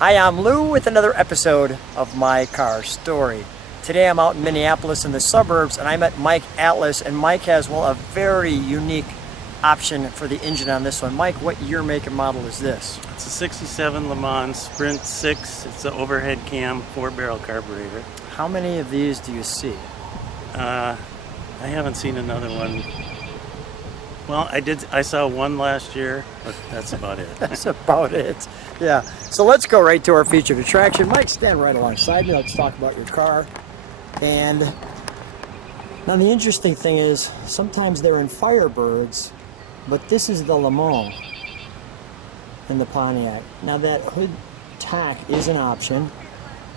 Hi, I'm Lou with another episode of My Car Story. Today I'm out in Minneapolis in the suburbs and I met Mike Atlas, and Mike has, well, a very unique option for the engine on this one. Mike, what year, make, and model is this? It's a 67 LeMans Sprint 6. It's an overhead cam 4-barrel carburetor. How many of these do you see? I haven't seen another one. Well, I saw one last year, but that's about it. That's about it. Yeah. So let's go right to our featured attraction. Mike, stand right alongside me. Let's talk about your car. And now the interesting thing is, sometimes they're in Firebirds, but this is the LeMans in the Pontiac. Now that hood tack is an option,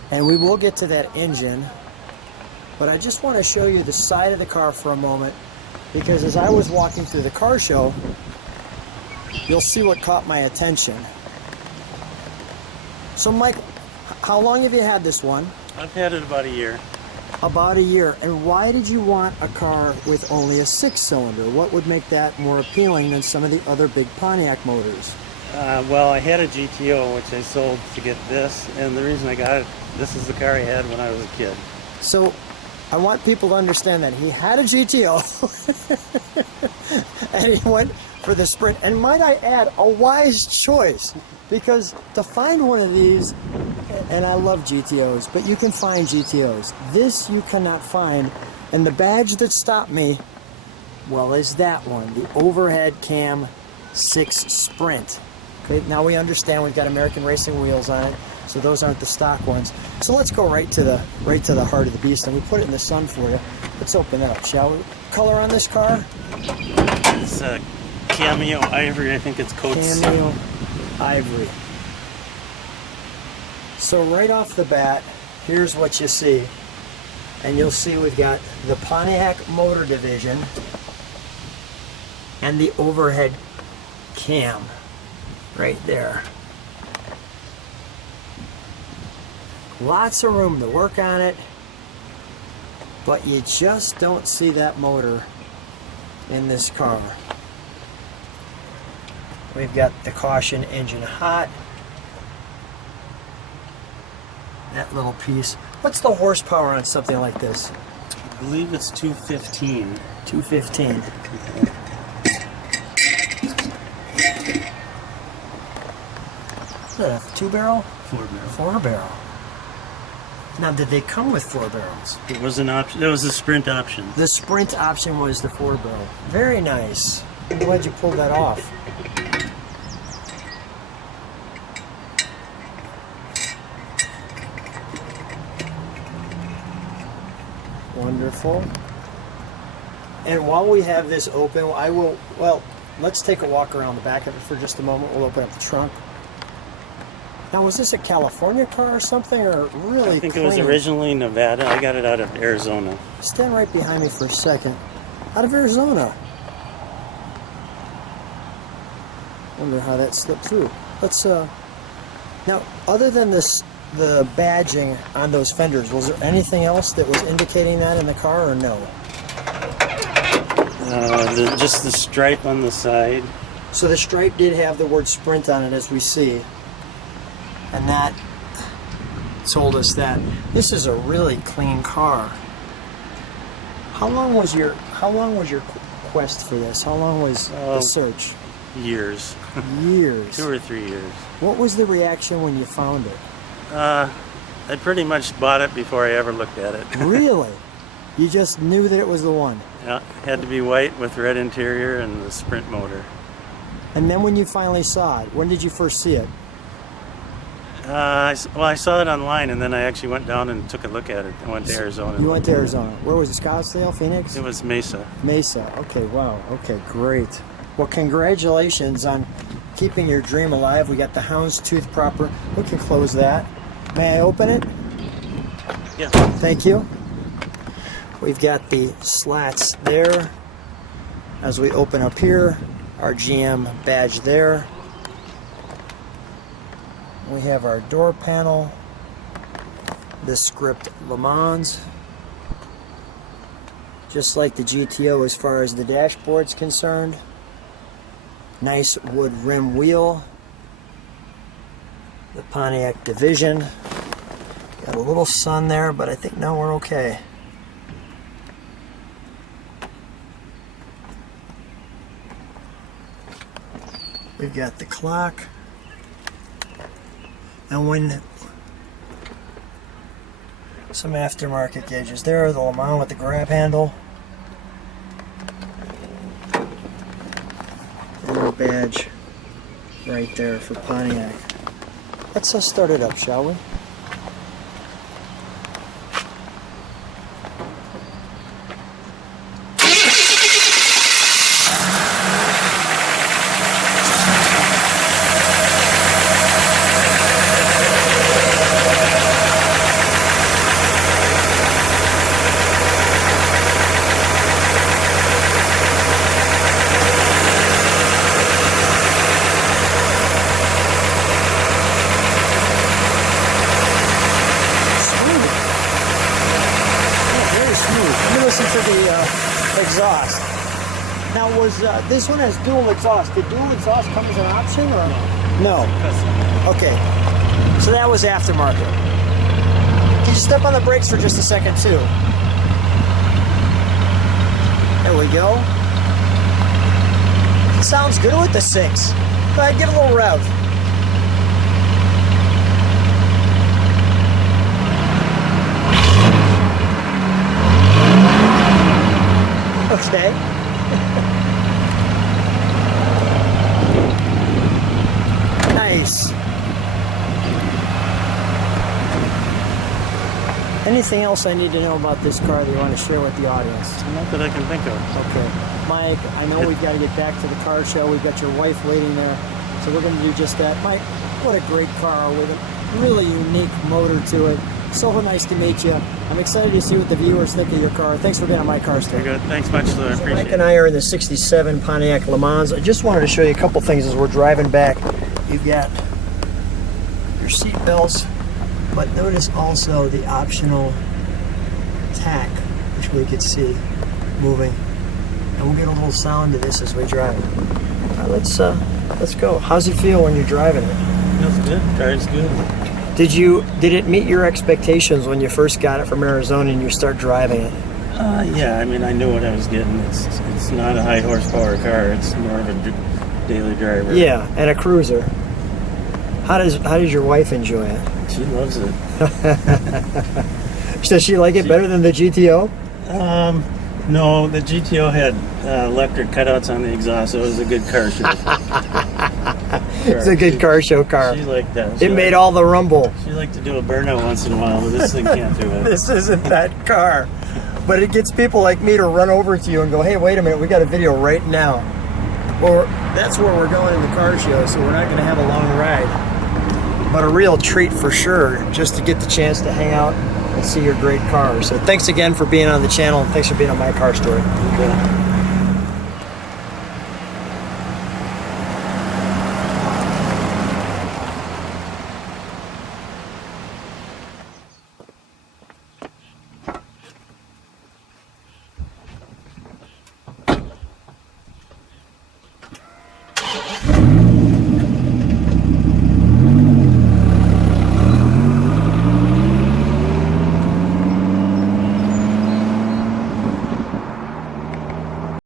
and we will get to that engine, but I just want to show you the side of the car for a moment, because as I was walking through the car show, you'll see what caught my attention. So Mike, how long have you had this one? I've had it about a year. About a year. And why did you want a car with only a 6-cylinder? What would make that more appealing than some of the other big Pontiac motors? Well, I had a GTO, which I sold to get this, and the reason I got it, this is the car I had when I was a kid. So I want people to understand that he had a GTO and he went for the Sprint, and might I add, a wise choice, because to find one of these, and I love GTOs, but you can find GTOs. This you cannot find, and the badge that stopped me, well, is that one, the overhead cam 6 Sprint. Okay, now we understand we've got American racing wheels on it, so those aren't the stock ones. So let's go right to the heart of the beast, and we put it in the sun for you. Let's open it up, shall we? Color on this car? It's a Cameo Ivory, I think it's code Cameo Ivory. So right off the bat, here's what you see. And you'll see we've got the Pontiac motor division and the overhead cam right there. Lots of room to work on it, but you just don't see that motor in this car. We've got the caution engine hot. That little piece. What's the horsepower on something like this? I believe it's 215. 215. Is that a 2-barrel? 4-barrel. 4-barrel. Now, did they come with 4 barrels? It was an option. It was a Sprint option. The Sprint option was the 4-barrel. Very nice. I'm glad you pulled that off. Wonderful. And while we have this open, let's take a walk around the back of it for just a moment. We'll open up the trunk. Now, was this a California car or something, or really I think clean? it was originally Nevada. I got it out of Arizona. Stand right behind me for a second. Out of Arizona. Wonder how that slipped through. Let's now, other than this, the badging on those fenders, was there anything else that was indicating that in the car, or no? Just the stripe on the side. So the stripe did have the word Sprint on it, as we see, and that told us that this is a really clean car. How long was your quest for this? How long was the search? Years. Years. 2 or 3 years. What was the reaction when you found it? I pretty much bought it before I ever looked at it. Really? You just knew that it was the one? Yeah, it had to be white with red interior and the Sprint motor. And then when you finally saw it, when did you first see it? I saw it online, and then I actually went down and took a look at it. I went to Arizona. You went to Arizona. Where was it? Scottsdale? Phoenix? It was Mesa. Mesa. Okay, wow. Okay, great. Well, congratulations on keeping your dream alive. We got the houndstooth proper. We can close that. May I open it? Yeah. Thank you. We've got the slats there. As we open up here, our GM badge there. We have our door panel, the script LeMans, just like the GTO as far as the dashboard's concerned. Nice wood rim wheel. the Pontiac division. Got a little sun there, but I think now we're okay. We've got the clock. And when some aftermarket gauges there, the LeMans with the grab handle. A little badge right there for Pontiac. Let's start it up, shall we? Listen to the exhaust. Now, was this one has dual exhaust? Did dual exhaust come as an option or no? Okay, so that was aftermarket. Can you step on the brakes for just a second too? There we go. Sounds good with the 6. Go ahead, give it a little rev. Okay. Nice. Anything else I need to know about this car that you want to share with the audience? Not that I can think of. Okay. Mike, I know we've got to get back to the car show. We've got your wife waiting there. So we're going to do just that. Mike, what a great car with a really unique motor to it. So nice to meet you. I'm excited to see what the viewers think of your car. Thanks for being on my car story. Very good. Thanks much, sir. I appreciate Mike it. and I are in the 67 Pontiac LeMans. I just wanted to show you a couple things as we're driving back. You've got your seat belts, but notice also the optional tack, which we could see moving. And we'll get a little sound to this as we drive. All right, let's go. How's it feel when you're driving it? Feels good. Car's good. Did it meet your expectations when you first got it from Arizona and you start driving it? Yeah, I mean, I knew what I was getting. It's not a high horsepower car. It's more of a daily driver. Yeah, and a cruiser. How does your wife enjoy it? She loves it. Does she like it better than the GTO? No, the GTO had electric cutouts on the exhaust. So it was a good car show. It's a good car show car. She liked that. It made all the rumble. She liked to do a burnout once in a while, but this thing can't do it. This isn't that car. But it gets people like me to run over to you and go, hey, wait a minute, we got a video right now. Well, that's where we're going in the car show, so we're not going to have a long ride. But a real treat for sure, just to get the chance to hang out and see your great car. So thanks again for being on the channel, and thanks for being on my car story. Okay.